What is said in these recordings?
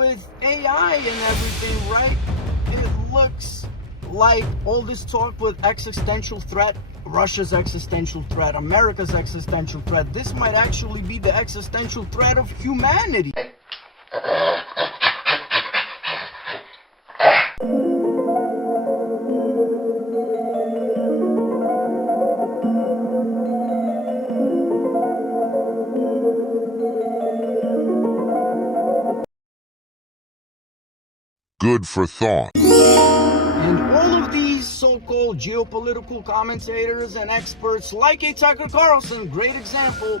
with AI and everything, right, it looks like all this talk with existential threat, Russia's existential threat, America's existential threat, this might actually be the existential threat of humanity. Good for thought. And all of these so-called geopolitical commentators and experts, like a Tucker Carlson, great example,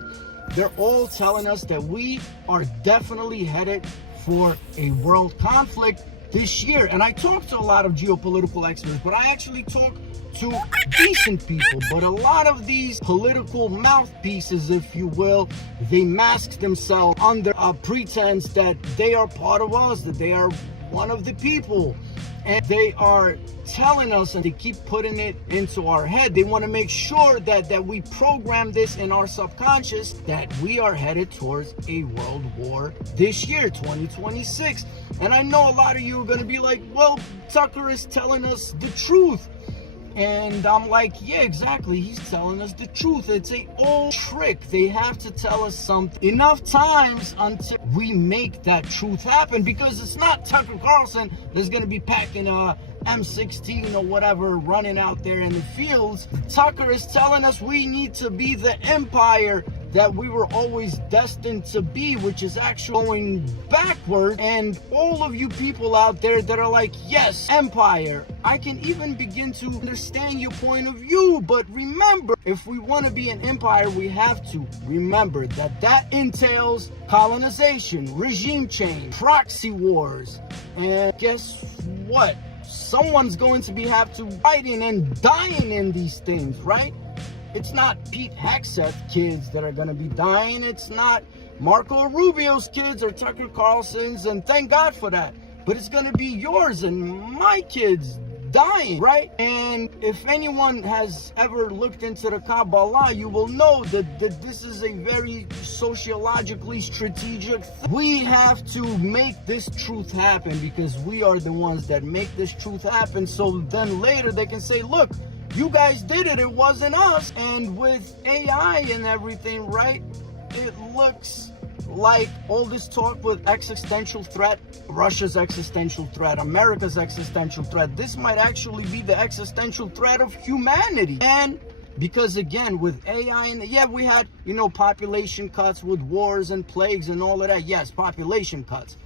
they're all telling us that we are definitely headed for a world conflict this year. And I talk to a lot of geopolitical experts, but I actually talk to decent people. But a lot of these political mouthpieces, if you will, they mask themselves under a pretense that they are part of us, that they are one of the people, and they are telling us, and they keep putting it into our head, they want to make sure that we program this in our subconscious, that we are headed towards a world war this year, 2026. And I know a lot of you are going to be like, well, Tucker is telling us the truth. And I'm like, yeah, exactly, he's telling us the truth. It's an old trick. They have to tell us something enough times until we make that truth happen, because it's not Tucker Carlson that's going to be packing a M16 or whatever running out there in the fields. Tucker is telling us we need to be the empire that we were always destined to be, which is actually going backward. And all of you people out there that are like, yes, empire, I can even begin to understand your point of view. But remember, if we want to be an empire, we have to remember that that entails colonization, regime change, proxy wars. And guess what? Someone's going to have to fighting and dying in these things, right? It's not Pete Hegseth kids that are going to be dying. It's not Marco Rubio's kids or Tucker Carlson's, and thank God for that. But it's going to be yours and my kids dying, right? And if anyone has ever looked into the Kabbalah, you will know that this is a very sociologically strategic thing. We have to make this truth happen, because we are the ones that make this truth happen. So then later they can say, look, you guys did it, it wasn't us. And with AI and everything, right, it looks like all this talk with existential threat, Russia's existential threat, America's existential threat, this might actually be the existential threat of humanity. And because again, with AI, and yeah, we had, you know, population cuts with wars and plagues and all of that. Yes, population cuts.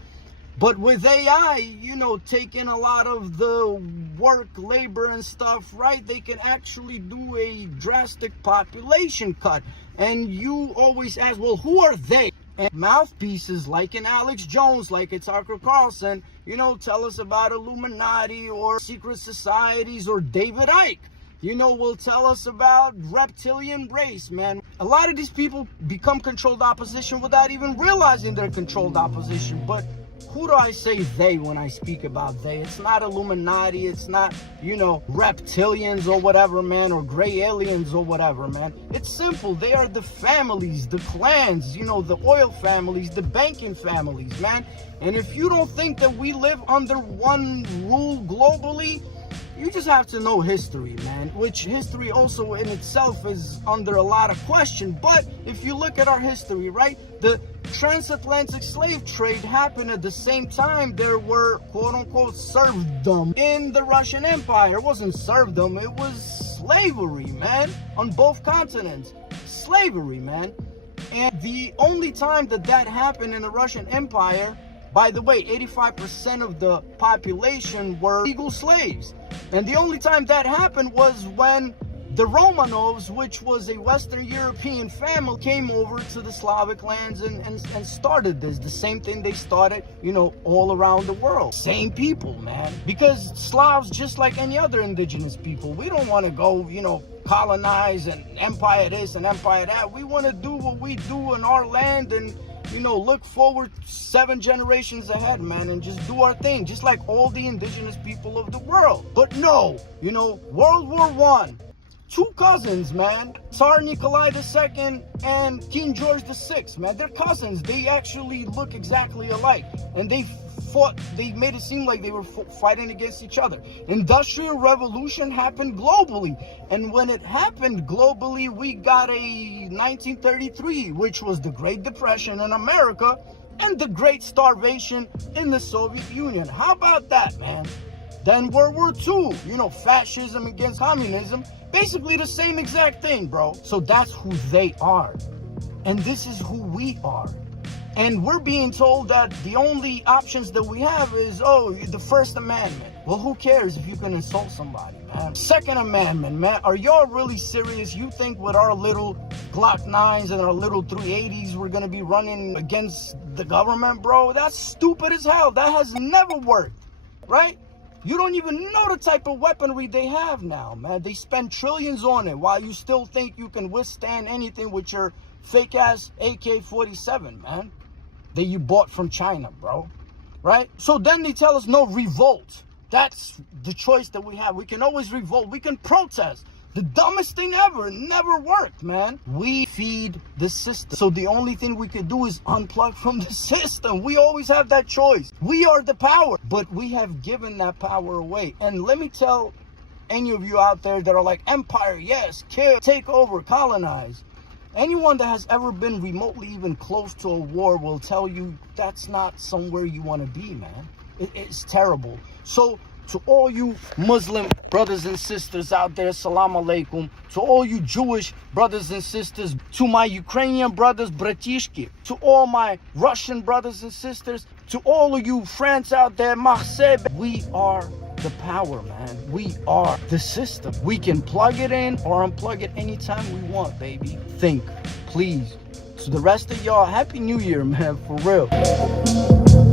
But with AI, you know, taking a lot of the work, labor and stuff, right, they can actually do a drastic population cut. And you always ask, well, who are they? And mouthpieces like an Alex Jones, like a Tucker Carlson, you know, tell us about Illuminati or secret societies, or David Icke, you know, will tell us about reptilian race, man. A lot of these people become controlled opposition without even realizing they're controlled opposition. But who do I say they when I speak about they? It's not Illuminati, it's not, you know, reptilians or whatever, man, or gray aliens or whatever, man. It's simple. They are the families, the clans, you know, the oil families, the banking families, man. And if you don't think that we live under one rule globally, you just have to know history, man, which history also in itself is under a lot of question. But if you look at our history, right, the transatlantic slave trade happened at the same time there were quote-unquote serfdom in the Russian Empire. It wasn't serfdom, it was slavery, man, on both continents. Slavery, man. And the only time that happened in the Russian Empire, by the way, 85% of the population were legal slaves. And the only time that happened was when the Romanovs, which was a Western European family, came over to the Slavic lands and started this. The same thing they started, you know, all around the world. Same people, man. Because Slavs, just like any other indigenous people, we don't want to go, you know, colonize and empire this and empire that. We want to do what we do in our land and, you know, look forward 7 generations ahead, man, and just do our thing, just like all the indigenous people of the world. But no, you know, World War I, 2 cousins, man, Tsar Nikolai II and King George VI, man, they're cousins. They actually look exactly alike, and they they made it seem like they were fighting against each other. Industrial revolution happened globally. And when it happened globally, we got a 1933, which was the Great Depression in America and the Great Starvation in the Soviet Union. How about that, man? Then World War II, you know, fascism against communism. Basically the same exact thing, bro. So that's who they are. And this is who we are. And we're being told that the only options that we have is, oh, the First Amendment. Well, who cares if you can insult somebody, man? Second Amendment, man. Are y'all really serious? You think with our little Glock 9s and our little 380s, we're going to be running against the government, bro? That's stupid as hell. That has never worked, right? You don't even know the type of weaponry they have now, man. They spend trillions on it while you still think you can withstand anything with your fake-ass AK-47, man, that you bought from China, bro, right? So then they tell us, no, revolt. That's the choice that we have. We can always revolt. We can protest. The dumbest thing ever. It never worked, man. We feed the system. So the only thing we can do is unplug from the system. We always have that choice. We are the power, but we have given that power away. And let me tell any of you out there that are like, empire, yes, kill, take over, colonize. Anyone that has ever been remotely even close to a war will tell you that's not somewhere you want to be, man. It's terrible. So to all you Muslim brothers and sisters out there, salam alaikum. To all you Jewish brothers and sisters, to my Ukrainian brothers, bratishki, to all my Russian brothers and sisters, to all of you friends out there, Marseille, we are the power, man. We are the system. We can plug it in or unplug it anytime we want, baby. Think, please. To the rest of y'all, Happy New Year, man, for real.